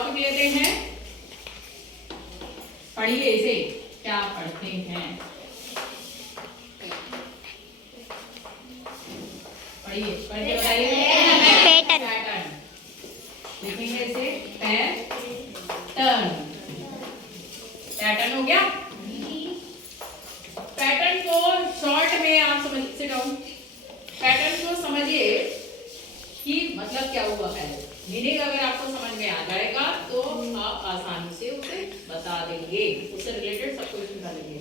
Topic लेते हैं, पढ़िए इसे, क्या पढ़ते हैं, पढ़िए, पढ़ के बताइए। पैटर्न लिखेंगे इसे, पैटर्न। पैटर्न हो गया। पैटर्न को शॉर्ट में आप समझ से डाउन, पैटर्न को समझिए कि मतलब क्या हुआ है, मीनिंग अगर आपको समझ में आ जाएगा तो आप आसानी से उसे बता देंगे, उससे रिलेटेड सब कुछ बता देंगे।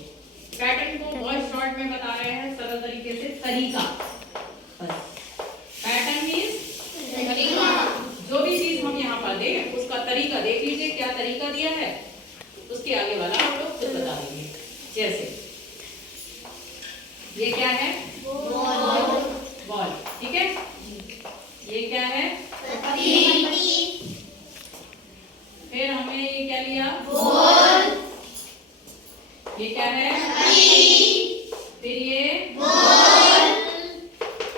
पैटर्न को बहुत शॉर्ट में बता रहे हैं, सरल तरीके से, तरीका। पैटर्न मींस तरीका, जो भी चीज हम यहाँ पर दें उसका तरीका देख लीजिए, क्या तरीका दिया है, उसके आगे वाला हम लोग खुद बता देंगे। जैसे ये क्या है, बॉल, ठीक है। ये क्या है, फिर हमने ये क्या लिया, बॉल। ये क्या है, फिर ये बॉल।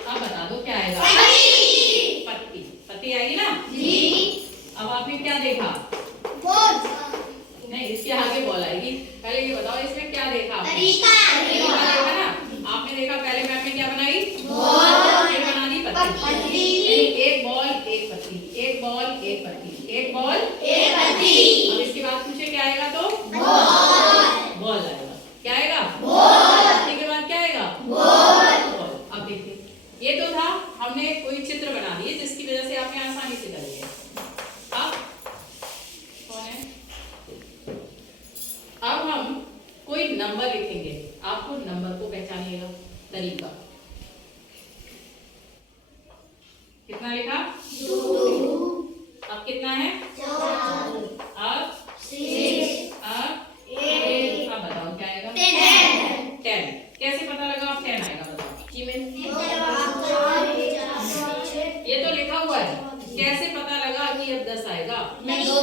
अब बता दो क्या आएगा, पत्ती। पत्ती आएगी ना जी। अब आपने क्या देखा, बॉल। नहीं, इसके आगे बॉल आएगी। पहले ये बताओ इसमें क्या देखा, तरीका देखा ना। आपने देखा पहले मैप में क्या बनाई, बॉल, फिर बना दी पत्ती। एक बॉल एक पत्ती, एक बॉल एक पत्ती, एक बॉल एक पत्ती। अब इसके बाद पूछे क्या आएगा, तो बॉल आएगा। क्या आएगा, बॉल। पत्ती के बाद क्या आएगा, बॉल। अब देखिए, ये तो था, हमने कोई चित्र बना दिए जिसकी वजह से आपने आसानी से कर लिया। अब कौन है, अब हम कोई नंबर लिखेंगे, आपको नंबर को पहचानिएगा। तरीका कितना लिखा, 2। अब कितना है, 4। अब 6। अब 8। अब बताओ क्या आएगा, 10। कैसे पता लगा आप 10 आएगा, बताओ जी। ये तो लिखा हुआ है, कैसे पता लगा कि अब 10 आएगा, मैं 2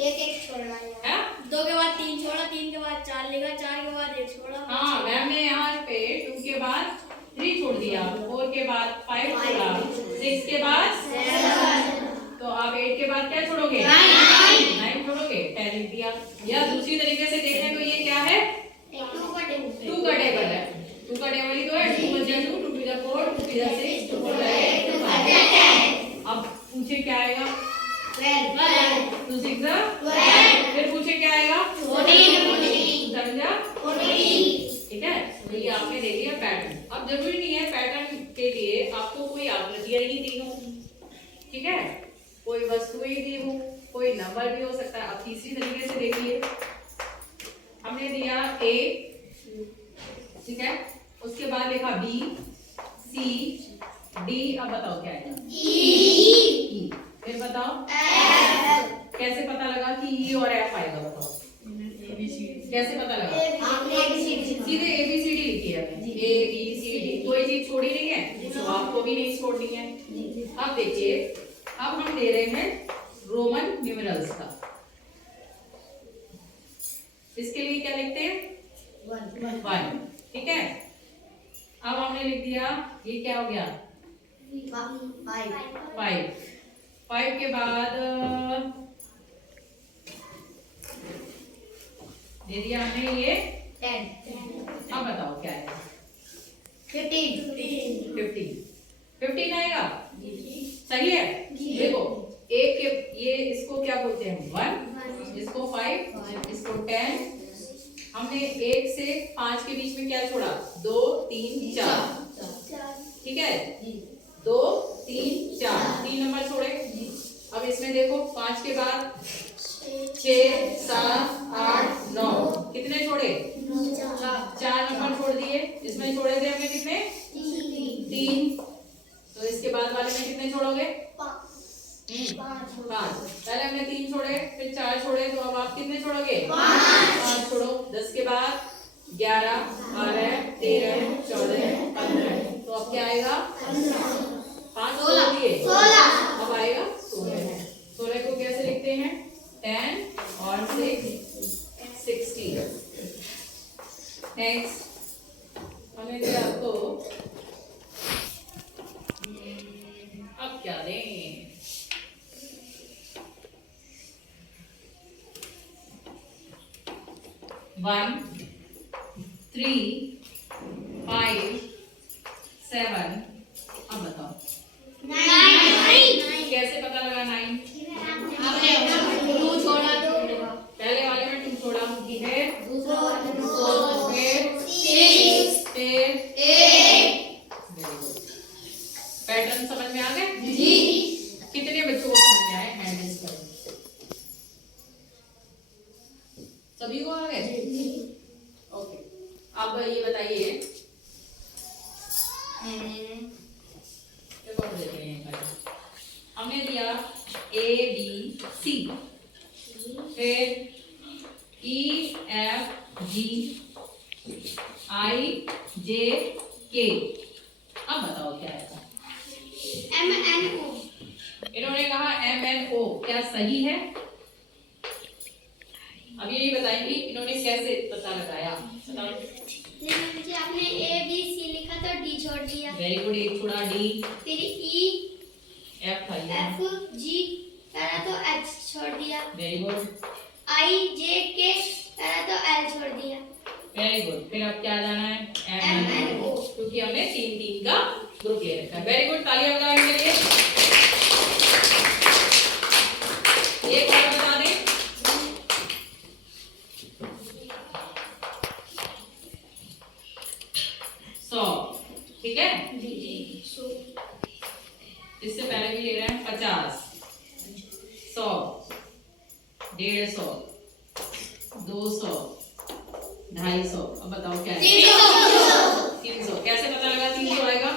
एक छोड़ना है, 2 के बाद 3 छोड़ा, 3 के बाद 4 लिखा, 4 के बाद 1 छोड़ा। हाँ, मैम ने यहाँ पे 2 के बाद 3 छोड़ दिया, 4 के बाद 5 छोड़ा, 6 के बाद 7, तो आप 8 के बाद क्या छोड़ोगे, 9 छोड़ोगे, 10 लिख दिया। या दूसरी तरीके से देखें तो ये क्या है, 2 का टेबल है। 2 का टेबल ही तो है, 2 × 2, 2 × 4, 2 × 6, 2 × 8, 2 × 10। अब पूछे क्या आएगा, 12, 2 × 6 = 12। फिर पूछे क्या आएगा, 14, 14। ठीक है, तो ये आपने देख लिया पैटर्न। अब जरूरी नहीं है पैटर्न के लिए आपको कोई आकृतियां ही दी हो, ठीक है, कोई वस्तुएं दी हो, कोई नंबर भी हो सकता है। अब तीसरी तरीके से देखिए, हमने दिया A, ठीक है, उसके बाद लिखा B, C, D। अब बताओ क्या आएगा, E। फिर बताओ F। कैसे पता लगा कि E और F आएगा, बताओ कैसे पता लगा, सीधे ABCD लिखी है हमने, ABCD, कोई चीज छोड़ी नहीं है, तो आपको भी नहीं छोड़नी है। अब देखिए, अब हम दे रहे हैं रोमन न्यूमेरल्स का, इसके लिए क्या लिखते हैं, 1, ठीक है। अब हमने लिख दिया, ये क्या हो गया, 5 के बाद दे दिया हमने ये 10। अब बताओ क्या है, 15 आएगा, सही है। देखो, एक के ये इसको क्या बोलते हैं, 1, इसको 5, इसको 10। हमने 1 से 5 के बीच में क्या छोड़ा, 2, 3, 4, ठीक है, 2, 3, 4, 3 नंबर छोड़े। अब इसमें देखो, 5 के बाद 6, 7, 8, 9, कितने छोड़े, 4 नंबर छोड़ दिए। इसमें छोड़े थे हमने कितने, 3। तो इसके बाद वाले में कितने छोड़ोगे, 5। पहले हमने 3 छोड़े, फिर 4 छोड़े, तो अब आप कितने छोड़ोगे, 5 छोड़ो। 10 के बाद 11, 12, 13, 14, 15, तो अब क्या आएगा, 5 छोड़ दिए, 16। अब आएगा 16। 16 को कैसे लिखते हैं, 10 और 6, 16। नेक्स्ट हमने दिया आपको, अब क्या दें, 1 3 5 7। अब बताओ कैसे पता लगा 9? टू छोड़ा तो पहले वाले में 2 छोड़ा, फिर पैटर्न समझ में आ गए? कितने बच्चों को समझ में आए? हैंड रेज करो। सभी को आ गए? ओके, अब ये बताइए, एक और देख रहे हैं। हमने दिया ABC, फिर EFGIJK। अब बताओ क्या है? MNO। इन्होंने कहा MNO, क्या सही है? अब यही बताएंगी इन्होंने कैसे पता लगाया। बताओ। आपने ABC लिखा तो D छोड़ दिया। वेरी गुड, एक छोड़ा D, फिर F था ये। FG करा तो H छोड़ दिया। वेरी गुड, IJK करा तो L छोड़ दिया। Very good. फिर अब क्या जाना है? MNO। क्योंकि हमने 3 का ग्रुप ले रखा है। वेरी गुड, तालियां बजाओ इनके लिए। एक बार बता दें, ठीक है? इससे पहले भी ले रहे हैं 50, 100, 150, 200, 250। अब बताओ क्या है? 300। कैसे पता लगा 300 आएगा?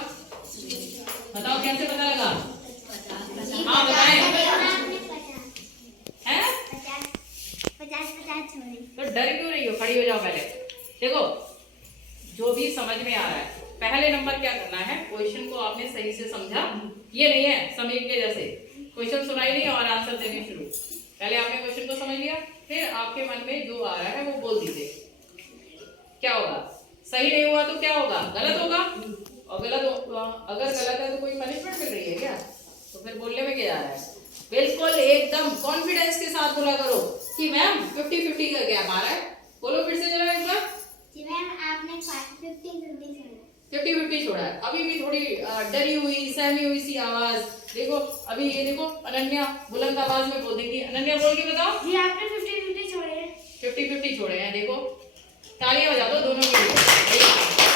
बताओ कैसे पता लगा? हाँ बताएं। है? तो डर क्यों रही हो? खड़ी हो जाओ पहले। देखो, जो भी समझ में आ रहा है, पहले नंबर क्या करना है, क्वेश्चन को आपने सही से समझा। ये नहीं है समीप के जैसे क्वेश्चन सुनाई नहीं और आंसर देने शुरू। पहले आपने क्वेश्चन को समझ लिया, फिर आपके मन में जो आ रहा है वो बोल दीजिए। क्या होगा? सही नहीं हुआ तो क्या होगा? गलत होगा। और अगर गलत है तो कोई पनिशमेंट मिल रही है क्या? तो फिर बोलने में क्या आ रहा है? बिल्कुल एकदम कॉन्फिडेंस के साथ बोला करो कि मैम 50-50 का गैप आ रहा है। बोलो फिर से जरा एक बार। जी मैम, आपने 50-50 छोड़ा है। अभी भी थोड़ी डरी हुई, सहमी हुई सी आवाज। देखो अभी ये देखो, अनन्या बुलंद आवाज में बोल देगी। अनन्या बोल के बताओ। जी आपने 50-50 छोड़े हैं। 50-50 छोड़े हैं। देखो तालियां बजा दो दोनों के लिए।